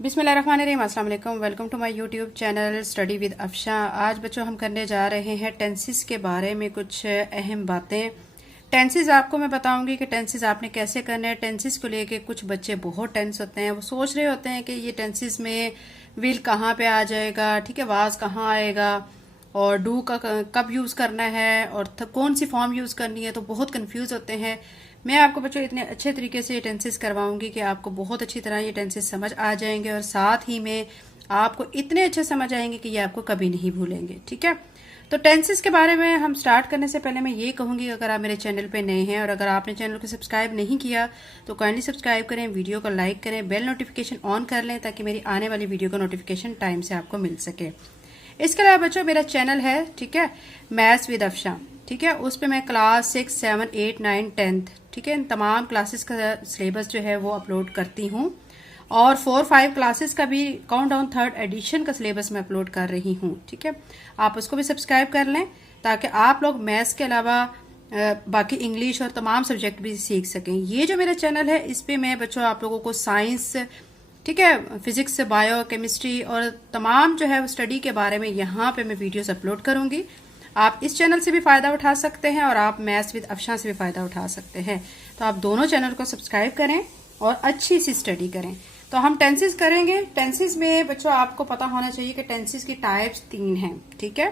बिस्मिल्लाहिर्रहमानिर्रहीम, अस्सलाम वालेकुम। Welcome to my YouTube channel study with Afsha. आज बच्चों हम करने जा रहे हैं टेंसेस के बारे में कुछ अहम बातें। टेंसेस आपको मैं बताऊंगी कि टेंसेस आपने कैसे करने हैं। टेंसेस को लेके कुछ बच्चे बहुत टेंस होते हैं, वो सोच रहे होते हैं कि ये टेंसेस में विल कहाँ पे आ जाएगा, ठीक है, वाज कहाँ आएगा और डू का कब यूज करना है और कौन सी फॉर्म यूज करनी है, तो बहुत कंफ्यूज होते हैं। मैं आपको बच्चों इतने अच्छे तरीके से ये टेंसेस करवाऊंगी कि आपको बहुत अच्छी तरह ये टेंसेस समझ आ जाएंगे और साथ ही में आपको इतने अच्छे समझ आएंगे कि ये आपको कभी नहीं भूलेंगे। ठीक है, तो टेंसेस के बारे में हम स्टार्ट करने से पहले मैं ये कहूंगी कि अगर आप मेरे चैनल पे नए हैं और अगर आपने चैनल को सब्सक्राइब नहीं किया तो काइंडली सब्सक्राइब करें, वीडियो को लाइक करें, बेल नोटिफिकेशन ऑन कर लें ताकि मेरी आने वाली वीडियो का नोटिफिकेशन टाइम से आपको मिल सके। इसके अलावा बच्चों मेरा चैनल है, ठीक है, मैथ्स विद अफशा, ठीक है, उस पर मैं क्लास 6, 7, 8, 9, 10, ठीक है, इन तमाम क्लासेस का सिलेबस जो है वो अपलोड करती हूँ और 4, 5 क्लासेस का भी काउंटडाउन 3rd एडिशन का सिलेबस मैं अपलोड कर रही हूँ। ठीक है, आप उसको भी सब्सक्राइब कर लें ताकि आप लोग मैथ्स के अलावा बाकी इंग्लिश और तमाम सब्जेक्ट भी सीख सकें। ये जो मेरा चैनल है इस पे मैं बच्चों आप लोगों को साइंस, ठीक है, फिजिक्स, बायो, केमिस्ट्री और तमाम जो है स्टडी के बारे में यहाँ पे मैं वीडियोस अपलोड करूंगी। आप इस चैनल से भी फायदा उठा सकते हैं और आप मैथ्स विद अफशा से भी फायदा उठा सकते हैं। तो आप दोनों चैनल को सब्सक्राइब करें और अच्छी सी स्टडी करें। तो हम टेंसेस करेंगे। टेंसेस में बच्चों आपको पता होना चाहिए कि टेंसेस की टाइप्स 3 हैं। ठीक है,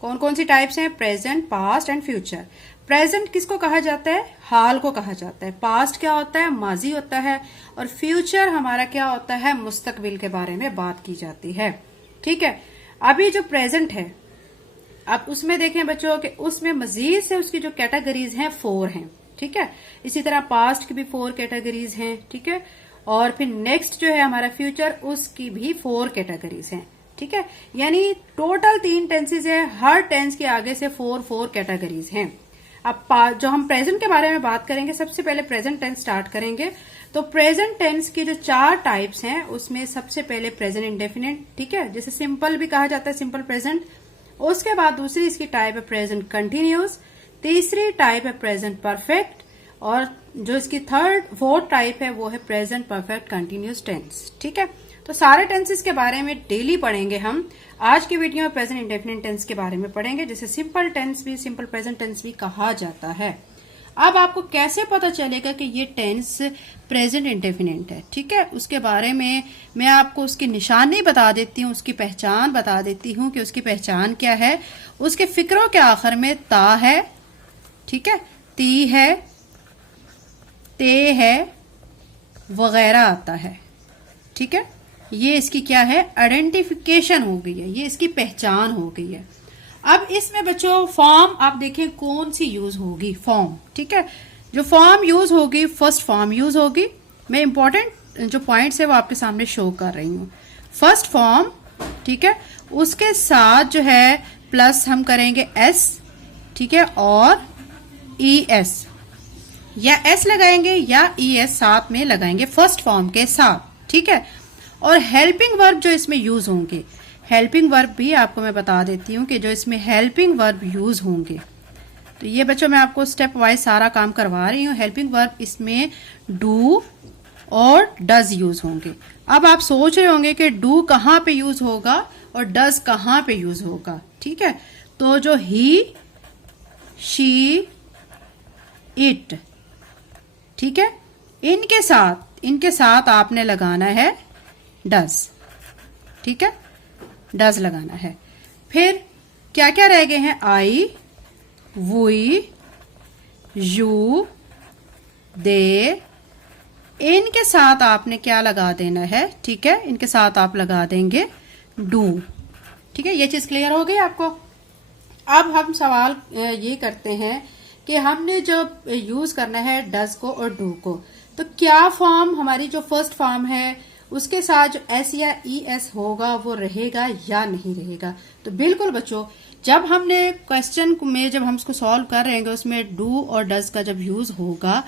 कौन कौन सी टाइप्स हैं? Present, past and future. Present किसको कहा जाता है? हाल को कहा जाता है। पास्ट क्या होता है? माजी होता है। और फ्यूचर हमारा क्या होता है? मुस्तकबिल के बारे में बात की जाती है। ठीक है, अभी जो प्रेजेंट है अब उसमें देखें बच्चों कि उसमें मजीद से उसकी जो कैटेगरीज हैं 4 हैं। ठीक है, इसी तरह पास्ट की भी 4 कैटेगरीज हैं। ठीक है, और फिर नेक्स्ट जो है हमारा फ्यूचर, उसकी भी 4 कैटेगरीज हैं। ठीक है, यानी टोटल 3 टेंसेज है, हर टेंस के आगे से 4 कैटेगरीज हैं। अब जो हम प्रेजेंट के बारे में बात करेंगे, सबसे पहले प्रेजेंट टेंस स्टार्ट करेंगे। तो प्रेजेंट टेंस की जो 4 टाइप्स हैं उसमें सबसे पहले प्रेजेंट इंडेफिनिट, ठीक है, जिसे सिंपल भी कहा जाता है, सिंपल प्रेजेंट। उसके बाद दूसरी इसकी टाइप है प्रेजेंट कंटिन्यूस, तीसरी टाइप है प्रेजेंट परफेक्ट और जो इसकी 4th टाइप है वो है प्रेजेंट परफेक्ट कंटिन्यूस टेंस। ठीक है, तो सारे टेंसेस के बारे में डेली पढ़ेंगे हम। आज की वीडियो में प्रेजेंट इंडेफिनिट टेंस के बारे में पढ़ेंगे, जिसे सिंपल टेंस भी, सिंपल प्रेजेंट टेंस भी कहा जाता है। अब आपको कैसे पता चलेगा कि ये टेंस प्रेजेंट इंडेफिनिट है? ठीक है, उसके बारे में मैं आपको उसकी निशानी बता देती हूँ, उसकी पहचान बता देती हूँ कि उसकी पहचान क्या है। उसके फिक्रों के आखिर में ता है, ठीक है, ती है, ते है, वगैरह आता है। ठीक है, ये इसकी क्या है? आइडेंटिफिकेशन हो गई है, ये इसकी पहचान हो गई है। अब इसमें बच्चों फॉर्म आप देखें कौन सी यूज होगी? फॉर्म, ठीक है, जो फॉर्म यूज होगी, फर्स्ट फॉर्म यूज होगी। मैं इंपॉर्टेंट जो पॉइंट्स है वो आपके सामने शो कर रही हूँ। फर्स्ट फॉर्म, ठीक है, उसके साथ जो है प्लस हम करेंगे एस, ठीक है, और ई एस, या एस लगाएंगे या ई एस साथ में लगाएंगे फर्स्ट फॉर्म के साथ। ठीक है, और हेल्पिंग वर्ब जो इसमें यूज होंगे, हेल्पिंग वर्ब भी आपको मैं बता देती हूँ कि जो इसमें हेल्पिंग वर्ब यूज होंगे, तो ये बच्चों मैं आपको स्टेप वाइज सारा काम करवा रही हूँ। हेल्पिंग वर्ब इसमें डू और डज यूज होंगे। अब आप सोच रहे होंगे कि डू कहाँ पे यूज होगा और डज कहाँ पे यूज होगा। ठीक है, तो जो ही, शी, इट, ठीक है, इनके साथ आपने लगाना है डज। ठीक है, डज लगाना है। फिर क्या क्या रह गए हैं? आई, वी, यू, दे, इनके साथ आपने क्या लगा देना है? ठीक है, इनके साथ आप लगा देंगे डू। ठीक है, ये चीज क्लियर हो गई आपको? अब हम सवाल ये करते हैं कि हमने जो यूज करना है डज को और डू को, तो क्या फॉर्म हमारी जो फर्स्ट फॉर्म है उसके साथ जो एस या ई एस होगा वो रहेगा या नहीं रहेगा? तो बिल्कुल बच्चों, जब हमने क्वेश्चन में जब हम उसको सॉल्व कर रहे हैं उसमें डू और डज का जब यूज होगा,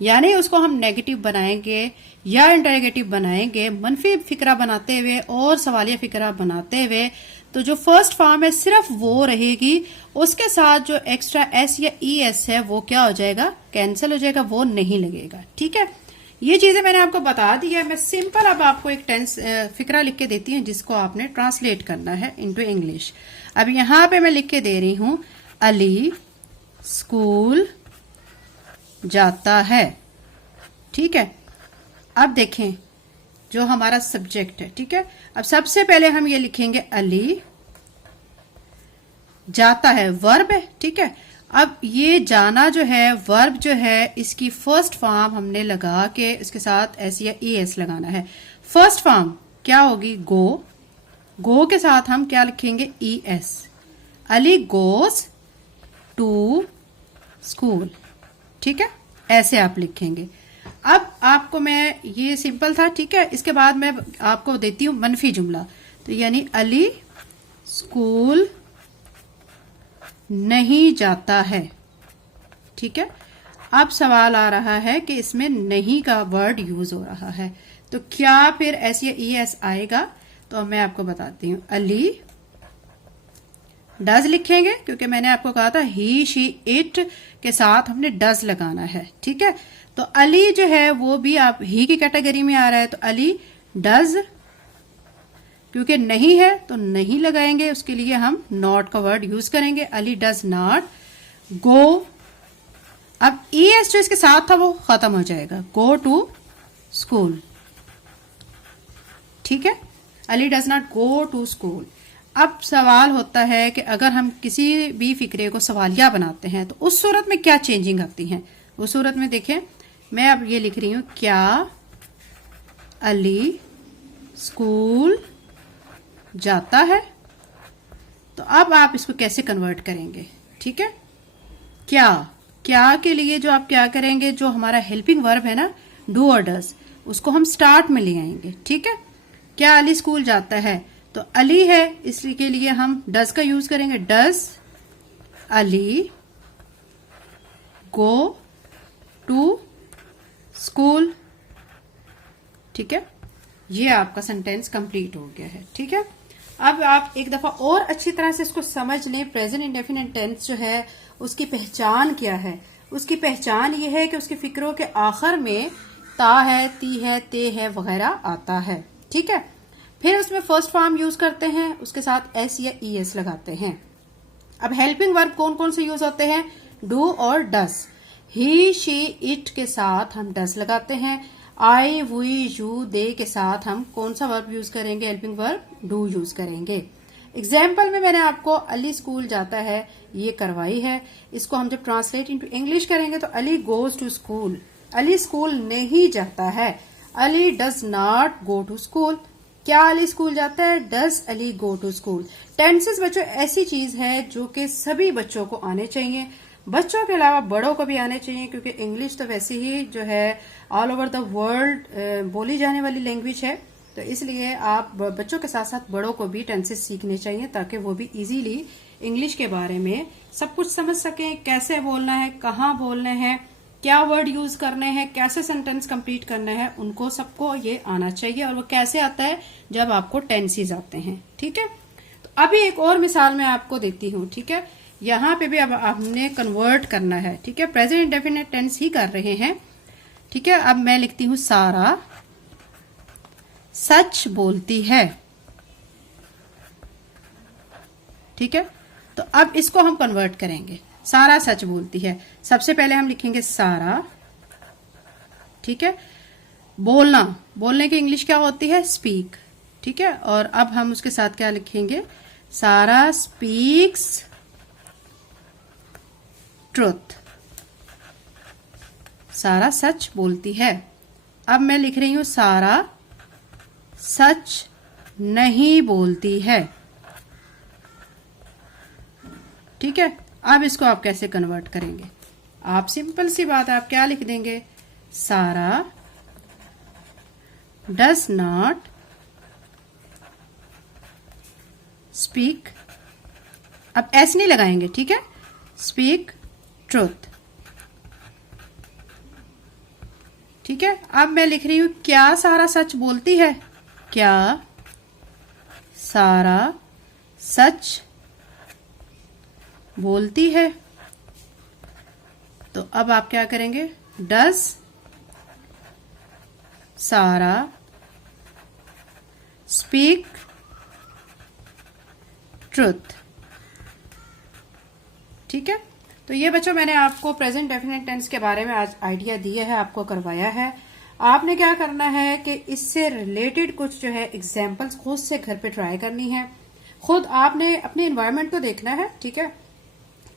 यानी उसको हम नेगेटिव बनाएंगे या इंटरोगेटिव बनाएंगे, मनफी फिक्रा बनाते हुए और सवालिया फिक्रा बनाते हुए, तो जो फर्स्ट फॉर्म है सिर्फ वो रहेगी, उसके साथ जो एक्स्ट्रा एस या ई एस है वो क्या हो जाएगा? कैंसिल हो जाएगा, वो नहीं लगेगा। ठीक है, ये चीजें मैंने आपको बता दी है। मैं सिंपल अब आपको एक टेंस फिक्रा लिख के देती हूँ जिसको आपने ट्रांसलेट करना है इनटू इंग्लिश। अब यहाँ पे मैं लिख के दे रही हूँ अली स्कूल जाता है। ठीक है, अब देखें जो हमारा सब्जेक्ट है। ठीक है, अब सबसे पहले हम ये लिखेंगे अली जाता है, वर्ब है। ठीक है, अब ये जाना जो है वर्ब जो है इसकी फर्स्ट फॉर्म हमने लगा के इसके साथ एस या ई एस लगाना है। फर्स्ट फॉर्म क्या होगी? गो। गो के साथ हम क्या लिखेंगे? E S. Ali goes to school. ठीक है, ऐसे आप लिखेंगे। अब आपको मैं ये सिंपल था। ठीक है, इसके बाद मैं आपको देती हूं मनफी जुमला। तो यानी अली स्कूल नहीं जाता है। ठीक है, अब सवाल आ रहा है कि इसमें नहीं का वर्ड यूज हो रहा है, तो क्या फिर एस या ई एस आएगा? तो मैं आपको बताती हूं। अली डज लिखेंगे क्योंकि मैंने आपको कहा था ही शी इट के साथ हमने डज लगाना है। ठीक है, तो अली जो है वो भी आप ही की कैटेगरी में आ रहा है, तो अली डज, क्योंकि नहीं है तो नहीं लगाएंगे, उसके लिए हम नॉट का वर्ड यूज करेंगे। अली डज नॉट गो। अब ई एस जो इसके साथ था वो खत्म हो जाएगा, गो टू स्कूल। ठीक है, Ali does not go to school. अब सवाल होता है कि अगर हम किसी भी फिक्रे को सवालिया बनाते हैं तो उस सूरत में क्या चेंजिंग आती है? उस सूरत में देखें, मैं अब ये लिख रही हूं, क्या अली स्कूल जाता है? तो अब आप इसको कैसे कन्वर्ट करेंगे? ठीक है, क्या क्या के लिए जो आप क्या करेंगे, जो हमारा हेल्पिंग वर्ब है ना, डू और डज, उसको हम स्टार्ट में ले आएंगे। ठीक है, क्या अली स्कूल जाता है? तो अली है, इसलिए के लिए हम डज का यूज करेंगे। Does Ali go to school. ठीक है, ये आपका सेंटेंस कंप्लीट हो गया है। ठीक है, अब आप एक दफा और अच्छी तरह से इसको समझ लें। प्रेजेंट इंडेफिनिट टेंस जो है उसकी पहचान क्या है? उसकी पहचान ये है कि उसके फिक्रों के आखिर में ता है, ती है, ते है वगैरह आता है। ठीक है, फिर उसमें फर्स्ट फॉर्म यूज करते हैं, उसके साथ एस या ई एस लगाते हैं। अब हेल्पिंग वर्ब कौन कौन से यूज होते हैं? डू और डस। ही शी इट के साथ हम डस लगाते हैं। आई वी यू दे के साथ हम कौन सा वर्ब यूज करेंगे? हेल्पिंग वर्ब डू यूज करेंगे। एग्जाम्पल में मैंने आपको अली स्कूल जाता है ये करवाई है। इसको हम जब ट्रांसलेट इनटू इंग्लिश करेंगे तो Ali goes to school. Ali school नहीं जाता है। Ali does not go to school. क्या अली स्कूल जाता है? Does Ali go to school. Tenses बच्चों ऐसी चीज है जो कि सभी बच्चों को आने चाहिए, बच्चों के अलावा बड़ों को भी आने चाहिए, क्योंकि इंग्लिश तो वैसे ही जो है ऑल ओवर द वर्ल्ड बोली जाने वाली लैंग्वेज है। तो इसलिए आप बच्चों के साथ साथ बड़ों को भी टेंसेस सीखने चाहिए ताकि वो भी इजीली इंग्लिश के बारे में सब कुछ समझ सकें, कैसे बोलना है, कहाँ बोलना है, क्या वर्ड यूज करने हैं, कैसे सेंटेंस कंप्लीट करना है, उनको सबको ये आना चाहिए। और वो कैसे आता है? जब आपको टेंसेस आते हैं। ठीक है, तो अभी एक और मिसाल मैं आपको देती हूँ। ठीक है, यहाँ पे भी अब हमने कन्वर्ट करना है। ठीक है, प्रेजेंट इंडेफिनिट टेंस ही कर रहे हैं। ठीक है, अब मैं लिखती हूँ सारा सच बोलती है। ठीक है, तो अब इसको हम कन्वर्ट करेंगे। सारा सच बोलती है, सबसे पहले हम लिखेंगे सारा। ठीक है, बोलना, बोलने की इंग्लिश क्या होती है? स्पीक। ठीक है, और अब हम उसके साथ क्या लिखेंगे? सारा स्पीक्स ट्रुथ। सारा सच बोलती है। अब मैं लिख रही हूं सारा सच नहीं बोलती है। ठीक है, अब इसको आप कैसे कन्वर्ट करेंगे? आप सिंपल सी बात है, आप क्या लिख देंगे? सारा डज नॉट स्पीक, अब एस नहीं लगाएंगे। ठीक है, स्पीक ट्रुथ। ठीक है, अब मैं लिख रही हूं क्या सारा सच बोलती है? क्या सारा सच बोलती है? तो अब आप क्या करेंगे? डज सारा स्पीक ट्रुथ। ठीक है, तो ये बच्चों मैंने आपको प्रेजेंट डेफिनेट टेंस के बारे में आज आइडिया दिया है, आपको करवाया है। आपने क्या करना है कि इससे रिलेटेड कुछ जो है एग्जाम्पल्स खुद से घर पे ट्राई करनी है। खुद आपने अपने एनवायरनमेंट को देखना है, ठीक है,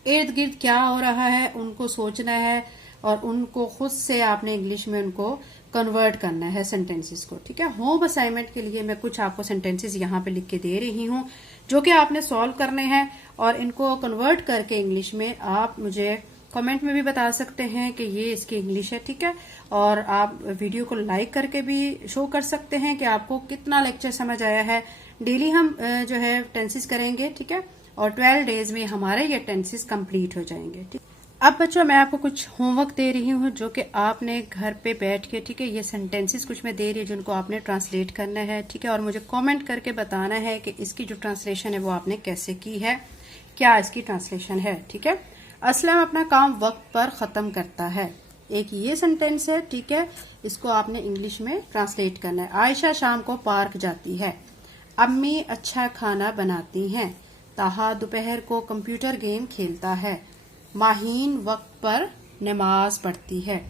इर्द गिर्द क्या हो रहा है उनको सोचना है और उनको खुद से आपने इंग्लिश में उनको कन्वर्ट करना है सेंटेंसेस को। ठीक है, होम असाइनमेंट के लिए मैं कुछ आपको सेंटेंसेस यहाँ पे लिख के दे रही हूँ जो कि आपने सॉल्व करने हैं और इनको कन्वर्ट करके इंग्लिश में आप मुझे कमेंट में भी बता सकते हैं कि ये इसकी इंग्लिश है। ठीक है, और आप वीडियो को लाइक करके भी शो कर सकते हैं कि आपको कितना लेक्चर समझ आया है। डेली हम जो है टेंसेस करेंगे, ठीक है, और 12 डेज में हमारे ये टेंसेस कंप्लीट हो जाएंगे। ठीक, अब बच्चों मैं आपको कुछ होमवर्क दे रही हूँ जो कि आपने घर पे बैठ के, ठीक है, ये सेंटेंसेस कुछ मैं दे रही हूँ जिनको आपने ट्रांसलेट करना है। ठीक है, और मुझे कमेंट करके बताना है कि इसकी जो ट्रांसलेशन है वो आपने कैसे की है, क्या इसकी ट्रांसलेशन है। ठीक है, असलम अपना काम वक्त पर खत्म करता है, एक ये सेंटेंस है। ठीक है, इसको आपने इंग्लिश में ट्रांसलेट करना है। आयशा शाम को पार्क जाती है, अम्मी अच्छा खाना बनाती हैं, ताहा दोपहर को कंप्यूटर गेम खेलता है, माहीन वक्त पर नमाज पढ़ती है।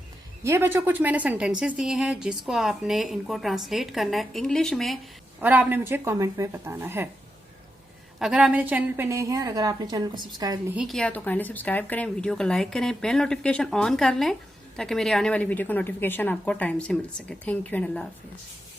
ये बच्चों कुछ मैंने सेंटेंसेस दिए हैं जिसको आपने इनको ट्रांसलेट करना है इंग्लिश में और आपने मुझे कमेंट में बताना है। अगर आप मेरे चैनल पे नए हैं और अगर आपने चैनल को सब्सक्राइब नहीं किया तो काइंडली सब्सक्राइब करें, वीडियो को लाइक करें, बेल नोटिफिकेशन ऑन कर लें ताकि मेरे आने वाली वीडियो का नोटिफिकेशन आपको टाइम से मिल सके। थैंक यू एंड अल्लाह हाफिज़।